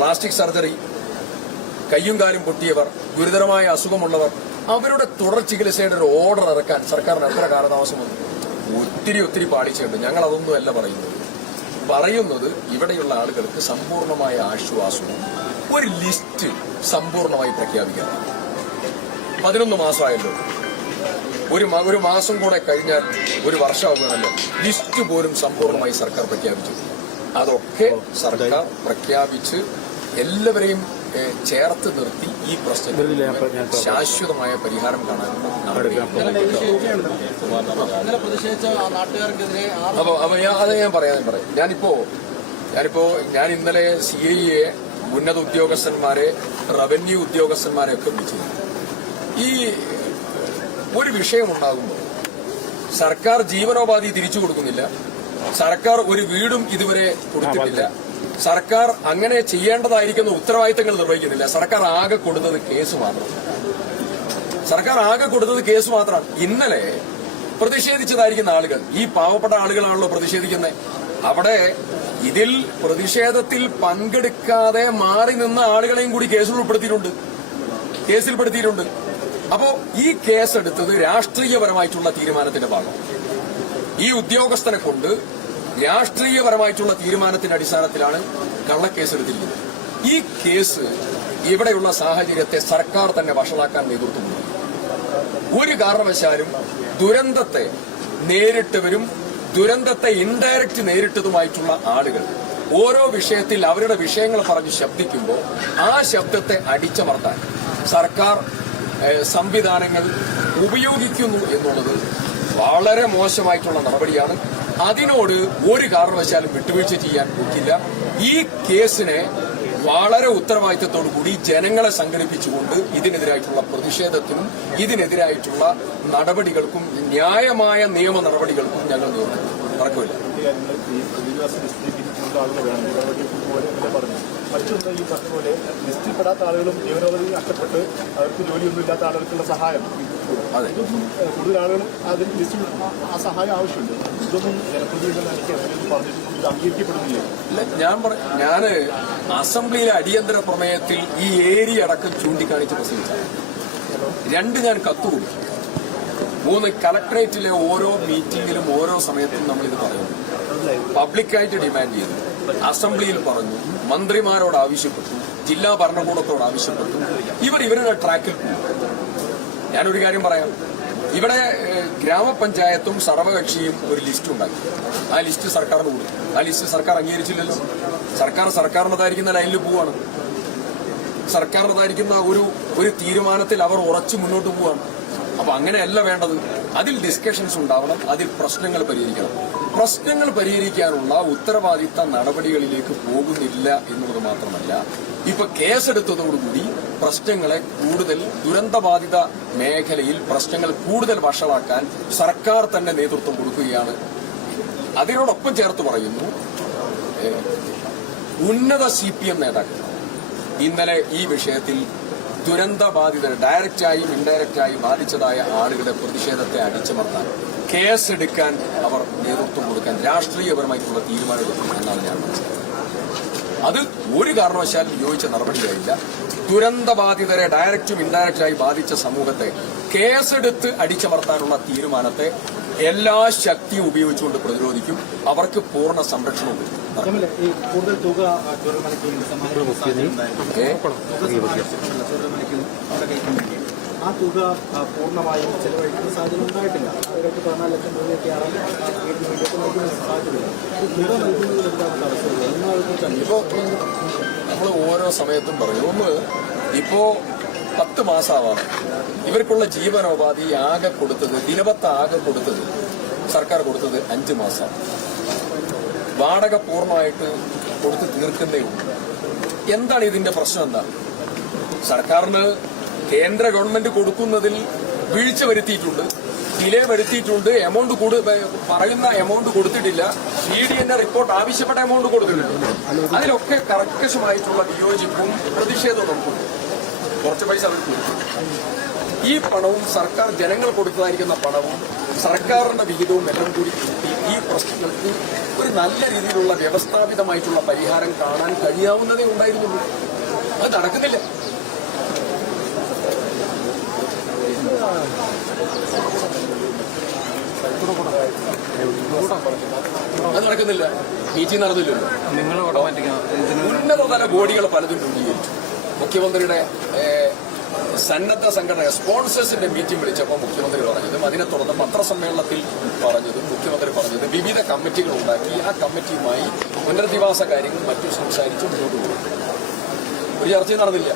Plastic surgery കയ്യും കാലും പൊട്ടിയവർ ഗുരുതരമായ അസുഖമുള്ളവർ അവരുടെ തുടർ ചികിത്സയുടെ ഒരു ഓർഡർ ഇറക്കാൻ സർക്കാരിന് എത്ര കാലതാമസം വന്നു? ഒത്തിരി ഒത്തിരി പാളിച്ചുണ്ട് ഞങ്ങൾ അതൊന്നും അല്ല പറയുന്നത്. പറയുന്നത് ഇവിടെയുള്ള ആളുകൾക്ക് സമ്പൂർണമായ ആശ്വാസവും ഒരു ലിസ്റ്റ് സമ്പൂർണമായി പ്രഖ്യാപിക്കണം പതിനൊന്ന് മാസമായല്ലോ. ഒരു ഒരു മാസം കൂടെ കഴിഞ്ഞാൽ ഒരു വർഷമാകുകയാണല്ലോ ലിസ്റ്റ് പോലും സമ്പൂർണമായി സർക്കാർ പ്രഖ്യാപിച്ചു. അതൊക്കെ സർക്കാർ പ്രഖ്യാപിച്ച് എല്ലാവരെയും ചേർത്ത് നിർത്തി ഈ പ്രശ്നത്തിന് ശാശ്വതമായ പരിഹാരം കാണാൻ അപ്പൊ അപ്പൊ ഞാൻ അത് ഞാൻ പറയാൻ ഞാൻ പറയാം. ഞാനിപ്പോ ഞാനിപ്പോ ഞാൻ ഇന്നലെ സി ഐ എ ഉന്നത ഉദ്യോഗസ്ഥന്മാരെ റവന്യൂ ഉദ്യോഗസ്ഥന്മാരെ ഒക്കെ വിളിച്ചിരുന്നു. ഈ ഒരു വിഷയമുണ്ടാകുമ്പോൾ സർക്കാർ ജീവനോപാധി തിരിച്ചു കൊടുക്കുന്നില്ല. സർക്കാർ ഒരു വീടും ഇതുവരെ കൊടുത്തിട്ടില്ല. സർക്കാർ അങ്ങനെ ചെയ്യേണ്ടതായിരിക്കുന്ന ഉത്തരവാദിത്തങ്ങൾ നിർവഹിക്കുന്നില്ല. സർക്കാർ ആകെ കൊടുത്തത് കേസ് മാത്രം. സർക്കാർ ആകെ കൊടുത്തത് കേസ് മാത്രമാണ് ഇന്നലെ പ്രതിഷേധിച്ചതായിരിക്കുന്ന ആളുകൾ ഈ പാവപ്പെട്ട ആളുകളാണല്ലോ പ്രതിഷേധിക്കുന്നത്. അവിടെ ഇതിൽ പ്രതിഷേധത്തിൽ പങ്കെടുക്കാതെ മാറി നിന്ന ആളുകളെയും കൂടി കേസിൽ ഉൾപ്പെടുത്തിയിട്ടുണ്ട്. കേസിൽപ്പെടുത്തിയിട്ടുണ്ട്. അപ്പോ ഈ കേസെടുത്തത് രാഷ്ട്രീയപരമായിട്ടുള്ള തീരുമാനത്തിന്റെ ഭാഗം ഈ ഉദ്യോഗസ്ഥനെ കൊണ്ട് രാഷ്ട്രീയപരമായിട്ടുള്ള തീരുമാനത്തിന്റെ അടിസ്ഥാനത്തിലാണ് കള്ളക്കേസ് എടുത്തിരിക്കുന്നത് ഈ കേസ് ഇവിടെയുള്ള സാഹചര്യത്തെ സർക്കാർ തന്നെ വഷളാക്കാൻ നേതൃത്വം ഒരു കാരണവശാലും ദുരന്തത്തെ നേരിട്ടവരും ദുരന്തത്തെ ഇൻഡയറക്റ്റ് നേരിട്ടതുമായിട്ടുള്ള ആളുകൾ ഓരോ വിഷയത്തിൽ അവരുടെ വിഷയങ്ങൾ പറഞ്ഞ് ശബ്ദിക്കുമ്പോൾ ആ ശബ്ദത്തെ അടിച്ചമർത്താൻ സർക്കാർ സംവിധാനങ്ങൾ ഉപയോഗിക്കുന്നു എന്നുള്ളത് വളരെ മോശമായിട്ടുള്ള നടപടിയാണ്. അതിനോട് ഒരു കാരണവശാലും വിട്ടുവീഴ്ച ചെയ്യാൻ ഒക്കില്ല ഈ കേസിനെ വളരെ ഉത്തരവാദിത്തത്തോടു കൂടി ജനങ്ങളെ സംഘടിപ്പിച്ചുകൊണ്ട് ഇതിനെതിരായിട്ടുള്ള പ്രതിഷേധത്തിനും ഇതിനെതിരായിട്ടുള്ള നടപടികൾക്കും ന്യായമായ നിയമ നടപടികൾക്കും ഞങ്ങൾ നേരിടും നടക്കില്ല തിരിച്ചുകൊണ്ട് ആളുകൾ വേണം. ഇടപെടൽ പോലെ ഇവിടെ പറഞ്ഞു. മറ്റൊന്ന് ഈ പറഞ്ഞ പോലെ ലിസ്റ്റിൽപ്പെടാത്ത ആളുകളും ജീവനോപാധി നഷ്ടപ്പെട്ട് അവർക്ക് ജോലിയൊന്നും ഇല്ലാത്ത ആളുകൾക്കുള്ള സഹായം അതെ. ഇതൊന്നും കൂടുതൽ ആളുകളും അതിന് ലിസ്റ്റിൽ ആ- സഹായം ആവശ്യമുണ്ട്. ഇതൊന്നും ജനപ്രതിനിധികൾ എനിക്ക് പറഞ്ഞിട്ടൊന്നും ഇത് അംഗീകരിക്കപ്പെടുന്നില്ല. ഇല്ല, ഞാൻ ഞാൻ അസംബ്ലിയിലെ അടിയന്തര പ്രമേയത്തിൽ ഈ ഏരിയ അടക്കം ചൂണ്ടിക്കാണിച്ച് പ്രസംഗിച്ചു രണ്ട് ഞാൻ കത്ത് കൊടുത്തു. മൂന്ന് കലക്ട്രേറ്റിലെ ഓരോ മീറ്റിംഗിലും ഓരോ സമയത്തും നമ്മൾ ഇത് പറയുന്നു. പബ്ലിക്കായിട്ട് ഡിമാൻഡ് ചെയ്തു. അസംബ്ലിയിൽ പറഞ്ഞു. മന്ത്രിമാരോട് ആവശ്യപ്പെട്ടു. ജില്ലാ ഭരണകൂടത്തോട് ആവശ്യപ്പെട്ടു. ഇവർ ഇവരുടെ ട്രാക്കിൽ ഞാനൊരു കാര്യം പറയാം. ഇവിടെ ഗ്രാമപഞ്ചായത്തും സർവകക്ഷിയും ഒരു ലിസ്റ്റ് ഉണ്ടാക്കി. ആ ലിസ്റ്റ് സർക്കാരിന് കൊടുത്തു. ആ ലിസ്റ്റ് സർക്കാർ അംഗീകരിച്ചില്ലല്ലോ. സർക്കാർ സർക്കാരിനതായിരിക്കുന്ന ലൈനിൽ പോവാണ്. സർക്കാരിനതായിരിക്കുന്ന ഒരു ഒരു തീരുമാനത്തിൽ അവർ ഉറച്ചു മുന്നോട്ട് പോവാണ്. അപ്പൊ അങ്ങനെയല്ല വേണ്ടത്. അതിൽ ഡിസ്കഷൻസ് ഉണ്ടാവണം അതിൽ പ്രശ്നങ്ങൾ പരിഹരിക്കണം. പ്രശ്നങ്ങൾ പരിഹരിക്കാനുള്ള ഉത്തരവാദിത്ത നടപടികളിലേക്ക് പോകുന്നില്ല എന്നുള്ളത് മാത്രമല്ല ഇപ്പൊ കേസെടുത്തതോടുകൂടി പ്രശ്നങ്ങളെ കൂടുതൽ ദുരന്തബാധിത മേഖലയിൽ പ്രശ്നങ്ങൾ കൂടുതൽ വഷളാക്കാൻ സർക്കാർ തന്നെ നേതൃത്വം കൊടുക്കുകയാണ്. അതിനോടൊപ്പം ചേർത്ത് പറയുന്നു ഉന്നത സി പി എം നേതാക്കൾ. ഇന്നലെ ഈ വിഷയത്തിൽ ദുരന്ത ബാധിതർ ഡയറക്റ്റായും ഇൻഡയറക്റ്റായും ബാധിച്ചതായ ആളുകളുടെ പ്രതിഷേധത്തെ അടിച്ചമർത്താൻ കേസെടുക്കാൻ അവർ നേതൃത്വം കൊടുക്കാൻ രാഷ്ട്രീയപരമായിട്ടുള്ള തീരുമാനമെടുക്കും എന്നാണ് ഞാൻ അത് ഒരു കാരണവശാലും യോജിച്ച നടപടിയായില്ല. ദുരന്തബാധിതരെ ഡയറക്റ്റും ഇൻഡയറക്റ്റായി ബാധിച്ച സമൂഹത്തെ കേസെടുത്ത് അടിച്ചമർത്താനുള്ള തീരുമാനത്തെ എല്ലാ ശക്തിയും ഉപയോഗിച്ചുകൊണ്ട് പ്രതിരോധിക്കും. അവർക്ക് പൂർണ സംരക്ഷണവും കൂടുതൽ തുക ചുരമലയ്ക്ക് സമാഹരിക്കുന്ന സാഹചര്യം ഉണ്ടായിരുന്നു. ഏ? തുക സമാഹരിച്ചിട്ടുള്ള ചുരമലയ്ക്ക് അവിടെ കഴിക്കാൻ വേണ്ടി. ആ തുക ആ, പൂർണമായും ചെലവഴിക്കുന്ന സാഹചര്യം ഉണ്ടായിട്ടില്ല. അവരൊക്കെ പതിനാല് ലക്ഷം രൂപയൊക്കെയാണ് ആ വീടിന് വേണ്ടിയിട്ട് നൽകുന്ന സാഹചര്യം. തുക നൽകുന്നതിൽ എന്താണ് തടസ്സം എന്നാണ് ഇപ്പോ നമ്മൾ ഓരോ സമയത്തും പറയും. ഒന്ന് ഇപ്പോ പത്ത് മാസമാണ് ഇവർക്കുള്ള ജീവനോപാധി ആകെ കൊടുത്തത് ദിനപത്ത് ആകെ കൊടുത്തത് സർക്കാർ കൊടുത്തത് അഞ്ച് മാസം വാടക പൂർണമായിട്ട് കൊടുത്ത് തീർക്കുന്നേ ഉള്ളൂ. എന്താണ് ഇതിന്റെ പ്രശ്നം എന്താ? സർക്കാരിന് കേന്ദ്ര ഗവൺമെന്റ് കൊടുക്കുന്നതിൽ വീഴ്ച വരുത്തിയിട്ടുണ്ട്. ഡിലേ വരുത്തിയിട്ടുണ്ട്. എമൗണ്ട് കൂടു പറയുന്ന എമൗണ്ട് കൊടുത്തിട്ടില്ല. സി ഡി എന്റെ റിപ്പോർട്ട് ആവശ്യപ്പെട്ട എമൗണ്ട് കൊടുത്തിട്ടുണ്ട്. അതിലൊക്കെ കർക്കശമായിട്ടുള്ള വിയോജിപ്പും പ്രതിഷേധവും നമുക്കുണ്ട് കുറച്ച് പൈസ അവർ കൊടുക്കും. ഈ പണവും സർക്കാർ ജനങ്ങൾ കൊടുത്തതായിരിക്കുന്ന പണവും സർക്കാരിന്റെ വിഹിതവും എല്ലാം കൂടി കൂട്ടി ഈ പ്രശ്നങ്ങൾക്ക് ഒരു നല്ല രീതിയിലുള്ള വ്യവസ്ഥാപിതമായിട്ടുള്ള പരിഹാരം കാണാൻ കഴിയാവുന്നതേ ഉണ്ടായിരുന്നുള്ളൂ. അത് നടക്കുന്നില്ല. അത് നടക്കുന്നില്ല. മീറ്റിംഗ് നടന്നില്ലല്ലോ. നിങ്ങൾ ഉന്നതതല ബോഡികൾ പലതും രൂപീകരിച്ചു. മുഖ്യമന്ത്രിയുടെ സന്നദ്ധ സംഘടന സ്പോൺസേഴ്സിന്റെ മീറ്റിംഗ് വിളിച്ചപ്പോൾ മുഖ്യമന്ത്രി പറഞ്ഞതും അതിനെ തുടർന്ന് പത്രസമ്മേളനത്തിൽ പറഞ്ഞതും മുഖ്യമന്ത്രി പറഞ്ഞത് വിവിധ കമ്മിറ്റികൾ ഉണ്ടാക്കി. ആ കമ്മിറ്റിയുമായി പുനരധിവാസ കാര്യങ്ങൾ മറ്റും സംസാരിച്ച് മുന്നോട്ട് പോകും. ഒരു ചർച്ചയും നടന്നില്ല.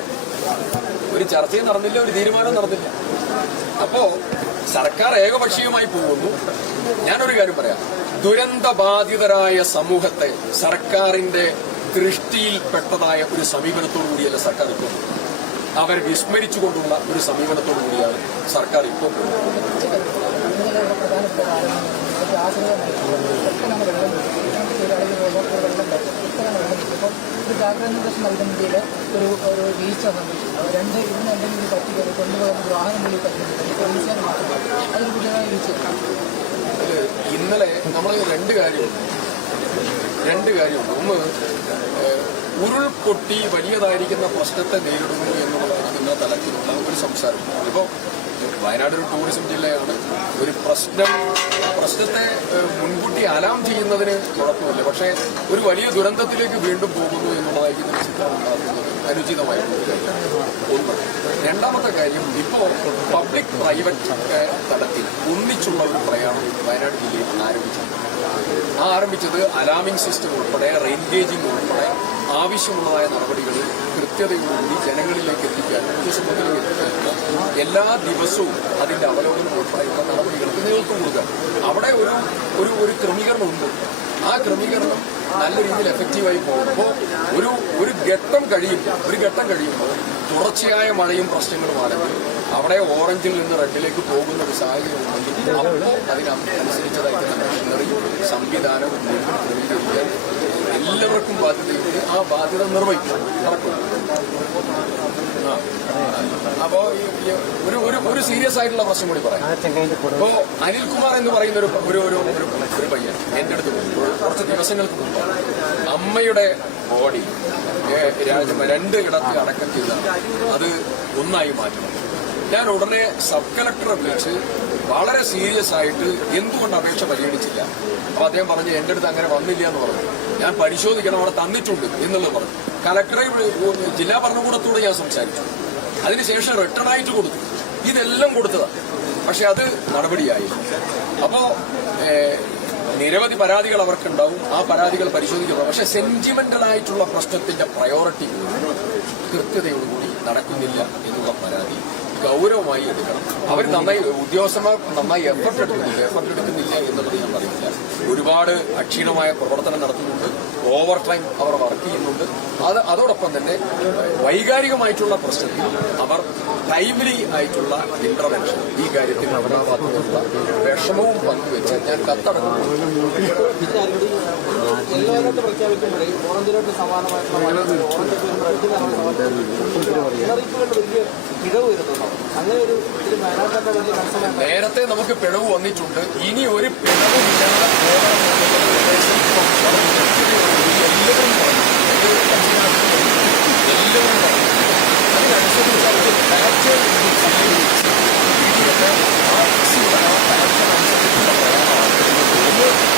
ഒരു ചർച്ചയും നടന്നില്ല ഒരു തീരുമാനവും നടന്നില്ല. അപ്പോ സർക്കാർ ഏകപക്ഷീയമായി പോകുന്നു. ഞാനൊരു കാര്യം പറയാം. ദുരന്തബാധിതരായ സമൂഹത്തെ സർക്കാരിന്റെ ദൃഷ്ടിയിൽപ്പെട്ടതായ ഒരു സമീപനത്തോടു കൂടിയല്ല സർക്കാർ ഇപ്പോൾ അവർ വിസ്മരിച്ചുകൊണ്ടുള്ള ഒരു സമീപനത്തോടു കൂടിയാണ് സർക്കാർ ഇപ്പോൾ ഒരു ജാഗ്രത നിർദ്ദേശം നൽകുന്നതിൽ ഒരു ഒരു വീഴ്ച സംഭവിച്ചു രണ്ട് ഇതിന് എന്തെങ്കിലും പറ്റി കൊണ്ടുപോകുന്ന ഒരു വാഹനം കൂടി പറ്റുന്നുണ്ട് പോലീസുകാർ മാത്രമല്ല അതൊരു പുതിയതായ വീഴ്ചയാണ് അതിൽ ഇന്നലെ നമ്മൾ രണ്ട് കാര്യമുണ്ട്. രണ്ട് കാര്യമുണ്ട്. ഒന്ന് ഉരുൾപൊട്ടി വലിയതായിരിക്കുന്ന പ്രശ്നത്തെ നേരിടുന്നു എന്നുള്ളതായിരിക്കുന്ന തലത്തിലുള്ള ഒരു സംസാരം. ഇപ്പോൾ വയനാട് ഒരു ടൂറിസം ജില്ലയാണ്. ഒരു പ്രശ്നം പ്രശ്നത്തെ മുൻകൂട്ടി അലാം ചെയ്യുന്നതിന് കുഴപ്പമില്ല. പക്ഷേ ഒരു വലിയ ദുരന്തത്തിലേക്ക് വീണ്ടും പോകുന്നു എന്നുള്ളതായിരിക്കും ഒരു ചിത്രം ഉണ്ടാക്കുന്നത് അനുചിതമായ. ഒന്ന് രണ്ടാമത്തെ കാര്യം ഇപ്പോൾ പബ്ലിക് പ്രൈവറ്റ് തലത്തിൽ ഒന്നിച്ചുള്ള ഒരു പ്രയാണം വയനാട് ജില്ലയിൽ ആരംഭിച്ചു ആ ആരംഭിച്ചത് അലാമിംഗ് സിസ്റ്റം ഉൾപ്പെടെ റെയിൻ ഗേജിംഗ് ഉൾപ്പെടെ ആവശ്യമുള്ളതായ നടപടികൾ കൃത്യതയോടുകൂടി ജനങ്ങളിലേക്ക് എത്തിക്കാൻ പൊതുസമൂഹത്തിലേക്ക് എത്തിക്കാൻ എല്ലാ ദിവസവും അതിന്റെ അവലോകനം ഉൾപ്പെടെയുള്ള നടപടികൾക്ക് നേതൃത്വം കൊടുക്കുക. അവിടെ ഒരു ഒരു ഒരു ക്രമീകരണം ഉണ്ട്. ആ ക്രമീകരണം നല്ല രീതിയിൽ എഫക്റ്റീവായി പോകുമ്പോൾ ഒരു ഒരു ഘട്ടം കഴിയും ഒരു ഘട്ടം കഴിയുമ്പോൾ തുടർച്ചയായ മഴയും പ്രശ്നങ്ങളുമാണെങ്കിൽ അവിടെ ഓറഞ്ചിൽ നിന്ന് റെഡിലേക്ക് പോകുന്ന ഒരു സാഹചര്യം ഉണ്ടെങ്കിൽ അപ്പോൾ അതിനനുസരിച്ചതായിട്ടുള്ള സംവിധാനം ബാധ്യതയുണ്ട് ആ ബാധ്യത നിർവഹിക്കും അപ്പോ ഒരു ഒരു ഒരു സീരിയസ് ആയിട്ടുള്ള പ്രശ്നം കൂടി പറയാം അപ്പോ അനിൽകുമാർ എന്ന് പറയുന്ന ഒരു ഒരു ഒരു ഒരു ഒരു പയ്യൻ എന്റെ അടുത്ത് കുറച്ച് ദിവസങ്ങൾക്ക് മുമ്പ് അമ്മയുടെ ബോഡി രാജ്യം രണ്ട് ഇടത്ത് അടക്കം ചെയ്ത അത് ഒന്നായി മാറ്റണം ഞാൻ ഉടനെ സബ് കളക്ടറെ വിളിച്ച് വളരെ സീരിയസ് ആയിട്ട് എന്തുകൊണ്ട് അപേക്ഷ പരിഗണിച്ചില്ല? അപ്പൊ അദ്ദേഹം പറഞ്ഞു എന്റെ അടുത്ത് അങ്ങനെ വന്നില്ല എന്ന് പറഞ്ഞു. ഞാൻ പരിശോധിക്കണം അവിടെ തന്നിട്ടുണ്ട് എന്നുള്ളത് പറഞ്ഞു. കലക്ടറെ ജില്ലാ ഭരണകൂടത്തോട് ഞാൻ സംസാരിച്ചു. അതിനുശേഷം റിട്ടേൺ ആയിട്ട് കൊടുത്തു. ഇതെല്ലാം കൊടുത്തതാണ് പക്ഷെ അത് നടപടിയായി. അപ്പോ നിരവധി പരാതികൾ അവർക്കുണ്ടാവും. ആ പരാതികൾ പരിശോധിക്കണം പക്ഷെ സെന്റിമെന്റൽ ആയിട്ടുള്ള പ്രശ്നത്തിന്റെ പ്രയോറിറ്റി കൃത്യതയോടുകൂടി നടക്കുന്നില്ല എന്നുള്ള പരാതി. ഗൗരവമായി എടുക്കണം. അവർ നന്നായി ഉദ്യോഗസ്ഥന്മാർ നന്നായി എഫർട്ട് എടുക്കുന്നില്ല. എഫർട്ട് എടുക്കുന്നില്ല എന്നുള്ളത് ഞാൻ പറയുന്നില്ല. ഒരുപാട് അക്ഷീണമായ പ്രവർത്തനം നടത്തുന്നുണ്ട്. ഓവർ ടൈം അവർ വർക്ക് ചെയ്യുന്നുണ്ട്. അത് അതോടൊപ്പം തന്നെ വൈകാരികമായിട്ടുള്ള പ്രശ്നത്തിൽ അവർ ടൈംലി ആയിട്ടുള്ള ഇന്റർവെൻഷൻ ഈ കാര്യത്തിൽ ഉണ്ടാകാത്തതിനുള്ള വിഷമവും പങ്കുവെച്ച് ഞാൻ കത്തടക്കുന്നു നേരത്തെ നമുക്ക് പിഴവ് വന്നിട്ടുണ്ട്. ഇനി ഒരു പിഴവും എല്ലാവരും പറഞ്ഞു ഇത് കക്ഷിനാഥികൾ എല്ലാവരും പറഞ്ഞു അതിനനുസരിച്ച് അവർ പാറ്റേൺ ഇതിലൊക്കെ ആ ഫിക്സിയുടെ ആ പാറ്റേൺ അനുസരിച്ചുള്ള പ്രയാണമാണ് ഒന്ന് ക്യൂ